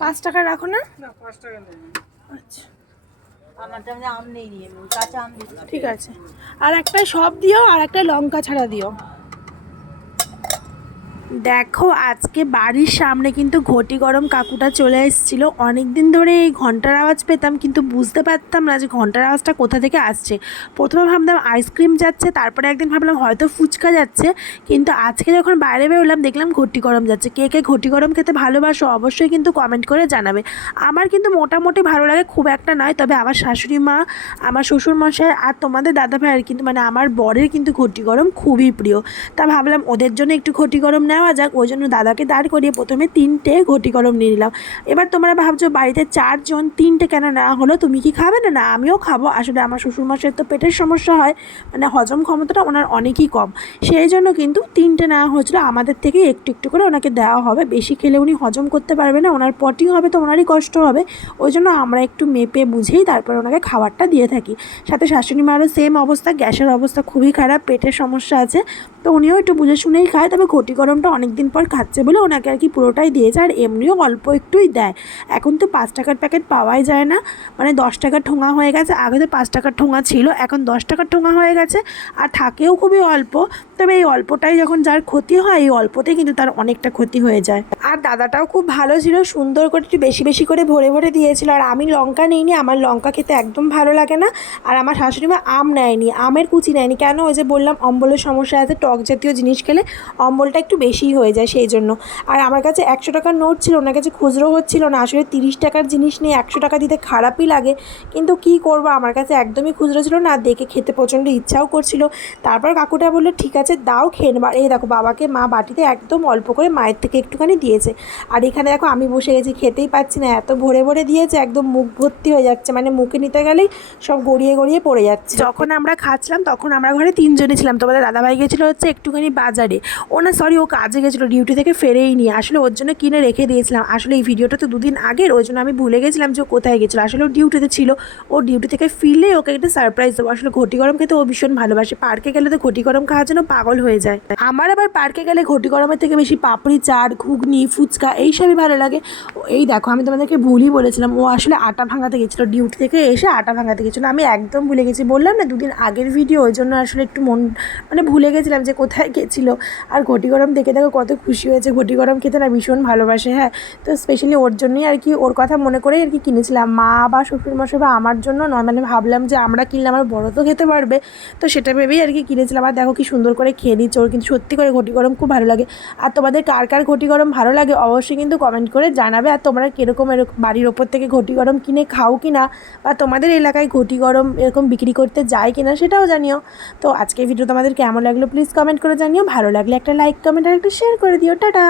পাঁচ টাকা রাখো না? না পাঁচ টাকা নেই। আচ্ছা। আমার তেমনি আম নেই নিয়ে আমি কাঁচা আম দিচ্ছি। ঠিক আছে। আর একটা সব দিও আর একটা লঙ্কা ছাড়া দিও। দেখো, আজকে বাড়ির সামনে কিন্তু ঘটি গরম কাকুটা চলে এসেছিল। অনেক দিন ধরে এই ঘণ্টার আওয়াজ পেতাম, কিন্তু বুঝতে পারতাম না যে ঘণ্টার আওয়াজটা কোথা থেকে আসছে। প্রথমে ভাবলাম আইসক্রিম যাচ্ছে, তারপরে একদিন ভাবলাম হয়তো ফুচকা যাচ্ছে। কিন্তু আজকে যখন বাইরে বেরোলাম, দেখলাম ঘটি গরম যাচ্ছে। কে কে ঘটি গরম খেতে ভালোবাসো, অবশ্যই কিন্তু কমেন্ট করে জানাবে। আমার কিন্তু মোটামুটি ভালো লাগে, খুব একটা নয়, তবে আমার শাশুড়ি মা, আমার শ্বশুর মশাই আর তোমাদের দাদা ভাইয়ের কিন্তু মানে আমার বরের কিন্তু ঘটি গরম খুবই প্রিয়। তা ভাবলাম ওদের জন্য একটু ঘটি গরম নেওয়া যাক, ওই জন্য দাদাকে দাঁড় করিয়ে প্রথমে তিনটে ঘটি গরম নিয়ে নিলাম। এবার তোমরা ভাবছ বাড়িতে চারজন তিনটে কেন নেওয়া হলো? তুমি কি খাবে? না না, আমিও খাব। আসলে আমার শ্বশুরমশাইয়ের তো পেটের সমস্যা হয় মানে হজম ক্ষমতাটা ওনার অনেকই কম। সেই জন্য কিন্তু তিনটে নেওয়া হয়েছিল। আমাদের থেকে একটু একটু করে ওনাকে দেওয়া হবে। বেশি খেলে উনি হজম করতে পারবে না, ওনার পটিং হবে তো ওনারই কষ্ট হবে। ওই জন্য আমরা একটু মেপে বুঝেই তারপর ওনাকে খাবারটা দিয়ে থাকি। সাথে শাশুড়ি মারও সেম অবস্থা, গ্যাসের অবস্থা খুবই খারাপ, পেটের সমস্যা আছে। তো উনিও একটু বুঝে শুনেই খায়, তবে ঘটি গরমটা অনেক দিন পর খাচ্ছে বলে ওনাকে আর কি পুরোটাই দিয়েছে আর এমনিও অল্প একটুই দেয়। এখন তো পাঁচ টাকার প্যাকেট পাওয়াই যায় না। মানে দশ টাকার ঠোঙা হয়ে গেছে। আগে তো পাঁচ টাকার ঠোঙা ছিল, এখন দশ টাকার ঠোঙা হয়ে গেছে আর থাকেও খুবই অল্প। তবে এই অল্পটাই যখন যার ক্ষতি হয়, এই অল্পতে কিন্তু তার অনেকটা ক্ষতি হয়ে যায়। আর দাদাটাও খুব ভালো ছিল, সুন্দর করে একটু বেশি বেশি করে ভরে ভরে দিয়েছিল। আর আমি লঙ্কা নিইনি, আমার লঙ্কা খেতে একদম ভালো লাগে না। আর আমার শাশুড়ি মা আম নেয়নি, আমের কুচি নেয়নি। কেন? ওই যে বললাম, অম্বলের সমস্যা আছে, টক জাতীয় জিনিস খেলে অম্বলটা একটু বেশিই হয়ে যায় সেই জন্য। আর আমার কাছে একশো টাকার নোট ছিল, ওনার কাছে খুচরো হচ্ছিল না। আসলে তিরিশ টাকার জিনিস নিয়ে একশো টাকা দিতে খারাপই লাগে। কিন্তু কি করব? আমার কাছে একদমই খুচরো ছিল না। দেখে খেতে প্রচণ্ড ইচ্ছাও করছিল। তারপর কাকুটা বলল, ঠিক আছে, দাও, খেয়ে নেবার এই দেখো, বাবাকে মা বাটিতে একদম অল্প করে মায়ের থেকে একটুখানি দিয়েছে। আর এখানে দেখো, আমি বসে গেছি, খেতেই পাচ্ছি না। এত ভরে ভরে দিয়েছে, একদম মুখ ভর্তি হয়ে যাচ্ছে। মানে মুখে নিতে গেলেই সব গড়িয়ে গড়িয়ে পড়ে যাচ্ছে। যখন আমরা খাচ্ছিলাম, তখন আমরা ঘরে তিনজনে ছিলাম। তোমাদের দাদাভাই গেছিল হচ্ছে একটুখানি বাজারে। ও না সরি ও কাজে গেছিল ডিউটি থেকে ফেরেই নিয়ে আসলে ওর জন্য কিনে রেখে দিয়েছিলাম। আসলে এই ভিডিওটা তো দুদিন আগের ওই জন্য আমি ভুলে গেছিলাম যে কোথায় গেছিল। আসলে ও ডিউটিতে ছিল। ও ডিউটি থেকে ফিরলে ওকে একটা সারপ্রাইজ দেবো। আসলে ঘটি গরম খেতে ও ভীষণ ভালোবাসে। পার্কে গেলে তো ঘটি গরম খাওয়ার জন্য পাগল হয়ে যায়। আমার আবার পার্কে গেলে ঘটি গরমের থেকে বেশি পাপড়ি, চাট, ঘুগনি, ফুচকা এইসবই ভালো লাগে। এই দেখো, আমি তোমাদেরকে ভুলই বলেছিলাম। ও আসলে আটা ভাঙাতে গেছিল। ডিউটি থেকে এসে আটা ভাঙাতে গেছিল। আমি একদম ভুলে গেছি। বললাম না, দুদিন আগের ভিডিও ওই জন্য আসলে একটু মন মানে ভুলে গেছিলাম যে কোথায় গেছিল। আর ঘটি গরম দেখে দেখো কত খুশি হয়েছে, ঘটি গরম খেতে না ভীষণ ভালোবাসে হ্যাঁ। তো স্পেশালি ওর জন্যই আর কি ওর কথা মনে করেই আর কি কিনেছিলাম। মা বা শ্বশুরমশাই বা আমার জন্য নয় মানে ভাবলাম যে আমরা কিনলে আমার বড় তো খেতে পারবে, তো সেটা ভেবেই আর কি কিনেছিলাম। আর দেখো কি সুন্দর করে খেয়ে নিচ্ছে ওর, কিন্তু সত্যি করে ঘটি গরম খুব ভালো লাগে। আর তোমাদের কার কার ঘটি গরম ভালো লাগে অবশ্যই কিন্তু কমেন্ট করে জানাবে। আর তোমরা কীরকম এরকম বাড়ির ওপর থেকে ঘটি গরম কিনে খাও কি না বা তোমাদের এলাকায় ঘটি গরম এরকম বিক্রি করতে যায় কি না সেটাও জানিও। তো আজকে ভিডিও তোমাদের কেমন লাগল প্লিজ কমেন্ট করে জানিও। ভালো লাগলে একটা লাইক কমেন্ট আর শেয়ার করে দিও টাটা।